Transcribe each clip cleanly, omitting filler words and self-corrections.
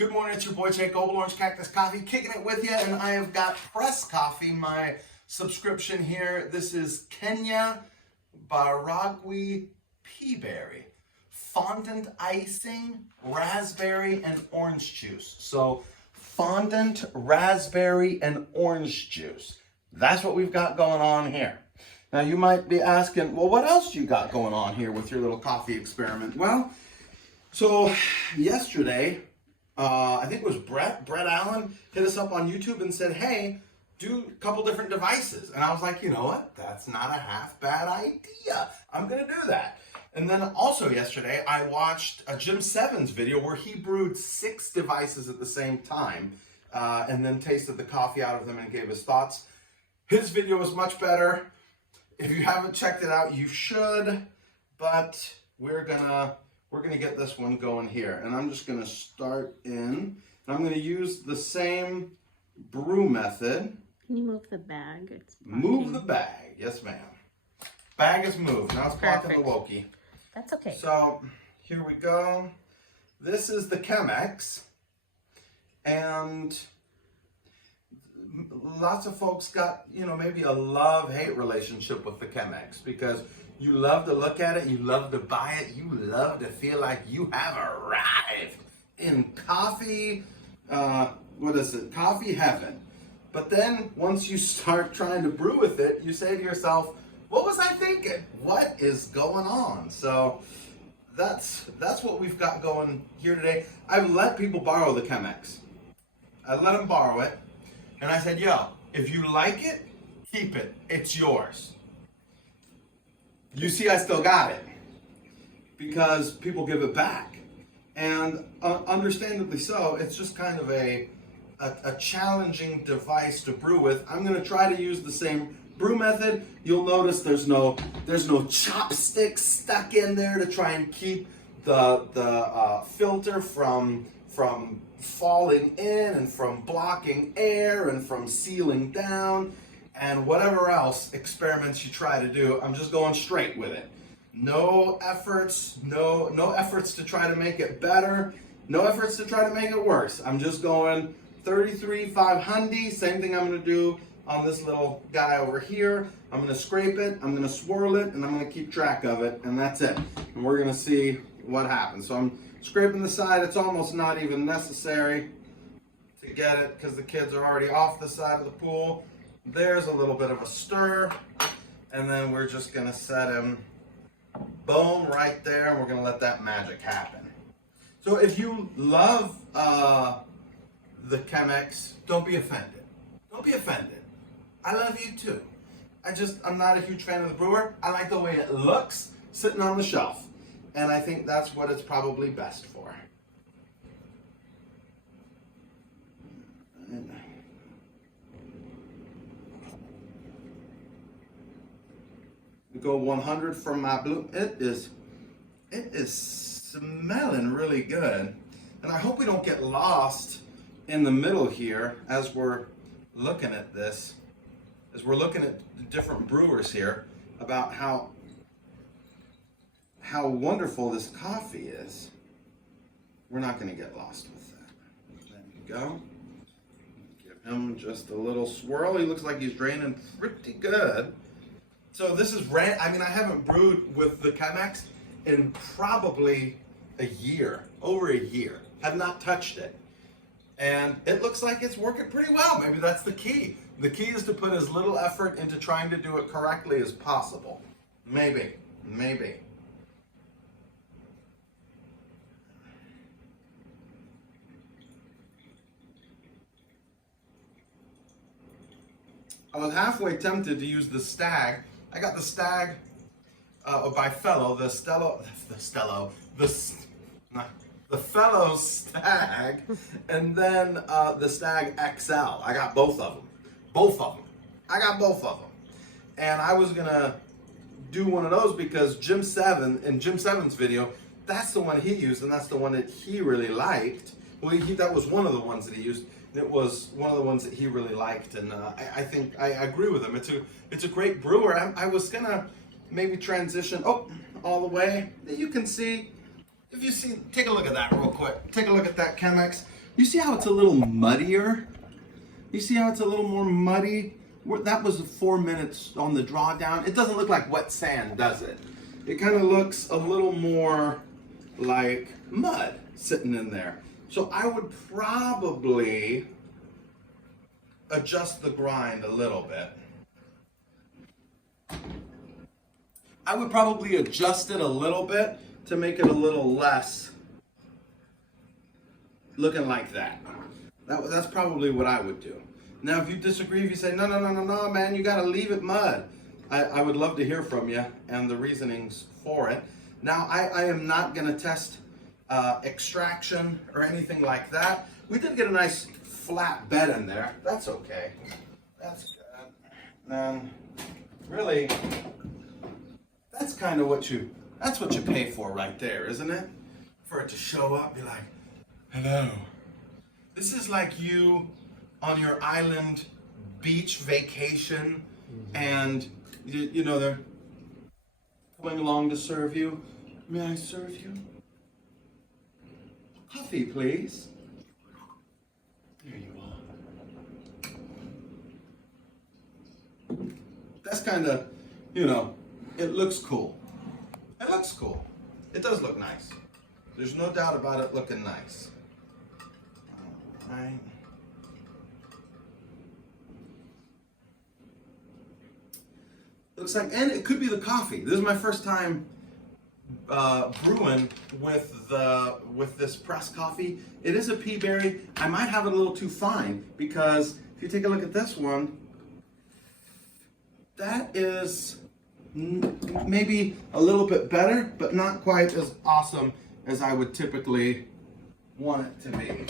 Good morning, it's your boy Jake Gold Orange Cactus Coffee, kicking it with you, and I have got Press Coffee, my subscription here. This is Kenya Baragwi Peaberry, fondant icing, raspberry, and orange juice. So, fondant, raspberry, and orange juice. That's what we've got going on here. Now, you might be asking, well, what else you got going on here with your little coffee experiment? Well, so yesterday, I think it was Brett Allen hit us up on YouTube and said, hey, do a couple different devices. And I was like, you know what? That's not a half bad idea. I'm going to do that. And then also yesterday, I watched a Jim Sevens video where he brewed 6 devices at the same time and then tasted the coffee out of them and gave his thoughts. His video was much better. If you haven't checked it out, you should. But we're gonna get this one going here. And I'm just gonna start in, and I'm gonna use the same brew method. Can you move the bag? It's move the bag, yes ma'am. Bag is moved, now it's blocking the Wokey. That's okay. So, here we go. This is the Chemex, and lots of folks got, you know, maybe a love-hate relationship with the Chemex because you love to look at it, you love to buy it, you love to feel like you have arrived in coffee, coffee heaven. But then once you start trying to brew with it, you say to yourself, what was I thinking? What is going on? So that's what we've got going here today. I've let people borrow the Chemex. I let them borrow it. And I said, yo, if you like it, keep it. It's yours. You see, I still got it because people give it back. And understandably so, it's just kind of a challenging device to brew with. I'm going to try to use the same brew method. You'll notice there's no chopsticks stuck in there to try and keep the filter from falling in and from blocking air and from sealing down and whatever else experiments you try to do. I'm just going straight with it. No efforts to try to make it better. No efforts to try to make it worse. I'm just going 33-500. Same thing I'm going to do on this little guy over here. I'm going to scrape it, I'm going to swirl it, and I'm going to keep track of it, and that's it. And we're going to see what happens. So I'm scraping the side. It's almost not even necessary to get it because the kids are already off the side of the pool. There's a little bit of a stir, and then we're just going to set him, boom, right there, and we're going to let that magic happen. So if you love the Chemex, don't be offended. Don't be offended. I love you too. I'm not a huge fan of the brewer. I like the way it looks sitting on the shelf. And I think that's what it's probably best for. We go 100 from my blue. It is smelling really good. And I hope we don't get lost in the middle here as we're looking at this, as we're looking at the different brewers here about how wonderful this coffee is. We're not going to get lost with that. There you go. Give him just a little swirl. He looks like he's draining pretty good. So this is I haven't brewed with the Chemex in probably a year, over a year. Have not touched it. And it looks like it's working pretty well. Maybe that's the key. The key is to put as little effort into trying to do it correctly as possible. Maybe. I was halfway tempted to use the Stag. I got the Stag by Fellow, the Fellow Stag, and then the Stag XL. I got both of them. I got both of them. And I was gonna do one of those because Jim Sevens video, that's the one he used, and that's the one that he really liked. Well, that was one of the ones that he used. It was one of the ones that he really liked, and I think I agree with him. It's a great brewer. I was gonna maybe transition all the way. You can see, if you see, take a look at that real quick. Take a look at that Chemex. You see how it's a little muddier? You see how it's a little more muddy? That was 4 minutes on the drawdown. It doesn't look like wet sand, does it? It kind of looks a little more like mud sitting in there. So I would probably adjust the grind a little bit. I would probably adjust it a little bit to make it a little less looking like that. That's probably what I would do. Now, if you disagree, if you say, no, man, you gotta leave it mud, I would love to hear from you and the reasonings for it. Now, I am not gonna test extraction or anything like that. We did get a nice flat bed in there. That's okay. That's good. Then, really, that's kind of what you pay for right there, isn't it? For it to show up, be like, hello. This is like you on your island beach vacation, and you know they're coming along to serve you. May I serve you? Coffee, please. There you are. That's kind of, you know, it looks cool. It looks cool. It does look nice. There's no doubt about it looking nice. All right. Looks like, and it could be the coffee. This is my first time brewing with this pressed coffee. It is a pea berry. I might have it a little too fine because if you take a look at this one, that is maybe a little bit better, but not quite as awesome as I would typically want it to be.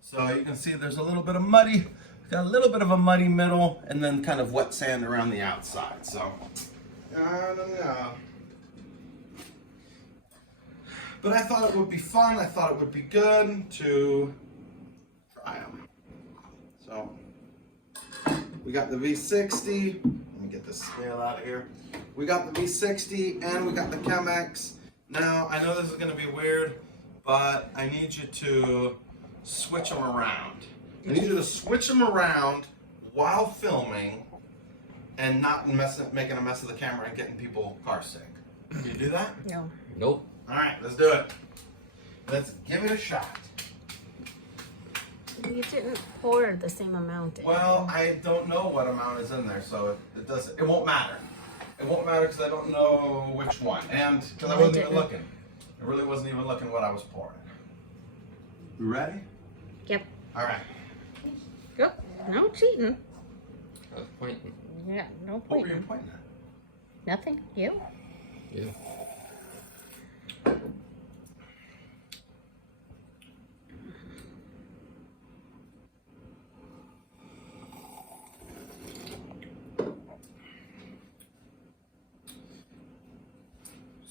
So you can see there's a little bit of muddy. Got a little bit of a muddy middle and then kind of wet sand around the outside. So, I don't know. But I thought it would be fun. I thought it would be good to try them. So, we got the V60. Let me get this scale out of here. We got the V60 and we got the Chemex. Now, I know this is going to be weird, but I need you to switch them around. I need you to switch them around while filming and not making a mess of the camera and getting people car sick. Can you do that? No. Nope. All right, let's do it. Let's give it a shot. You didn't pour the same amount in. Well, I don't know what amount is in there, so it won't matter. It won't matter because I don't know which one, and because I wasn't even looking. I really wasn't even looking what I was pouring. You ready? Yep. All right. Go. No cheating. I was pointing. Yeah, no What were you pointing. pointing at? Nothing. You? Yeah.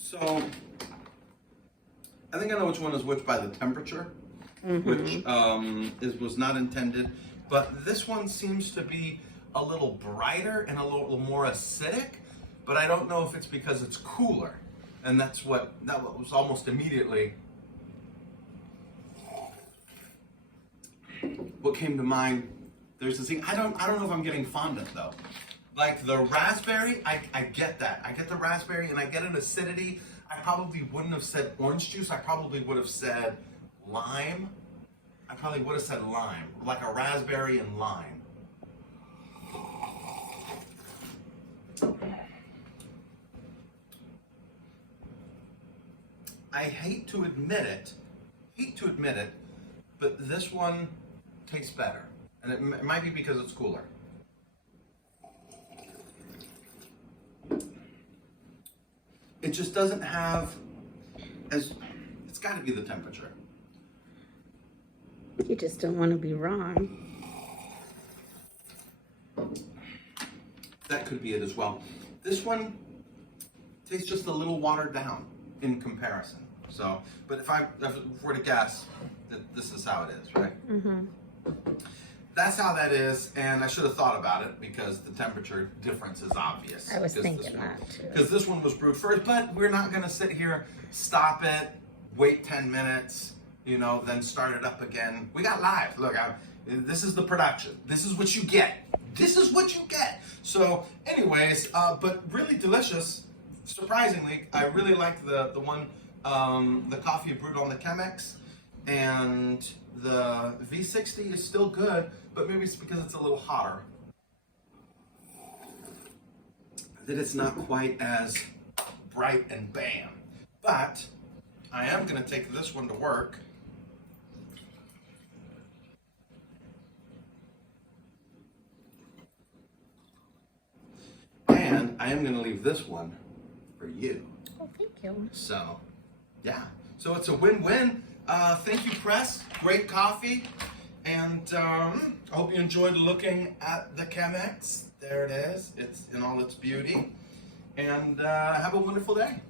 So, I think I know which one is which by the temperature, which was not intended. But this one seems to be a little brighter and a little more acidic. But I don't know if it's because it's cooler, and that was almost immediately what came to mind. There's this thing. I don't know if I'm getting fondant though. Like the raspberry, I get that. I get the raspberry and I get an acidity. I probably wouldn't have said orange juice. I probably would have said lime. I probably would have said lime, like a raspberry and lime. I hate to admit it, but this one tastes better. And it might be because it's cooler. It just doesn't have it's got to be the temperature. You just don't want to be wrong. That could be it as well. This one tastes just a little watered down in comparison. So, but if I were to guess, this is how it is, right? Mm-hmm. That's how that is, and I should have thought about it because the temperature difference is obvious. I was thinking that too. Because this one was brewed first, but we're not going to sit here, stop it, wait 10 minutes, then start it up again. We got live. Look, this is the production. This is what you get. This is what you get. So anyways, but really delicious. Surprisingly, I really like the one, the coffee brewed on the Chemex, and the V60 is still good, but maybe it's because it's a little hotter, that it's not quite as bright and bam. But I am gonna take this one to work. And I am gonna leave this one for you. Oh, thank you. So, yeah. So it's a win-win. Thank you, Press. Great coffee. And I hope you enjoyed looking at the Chemex. There it is. It's in all its beauty. And have a wonderful day.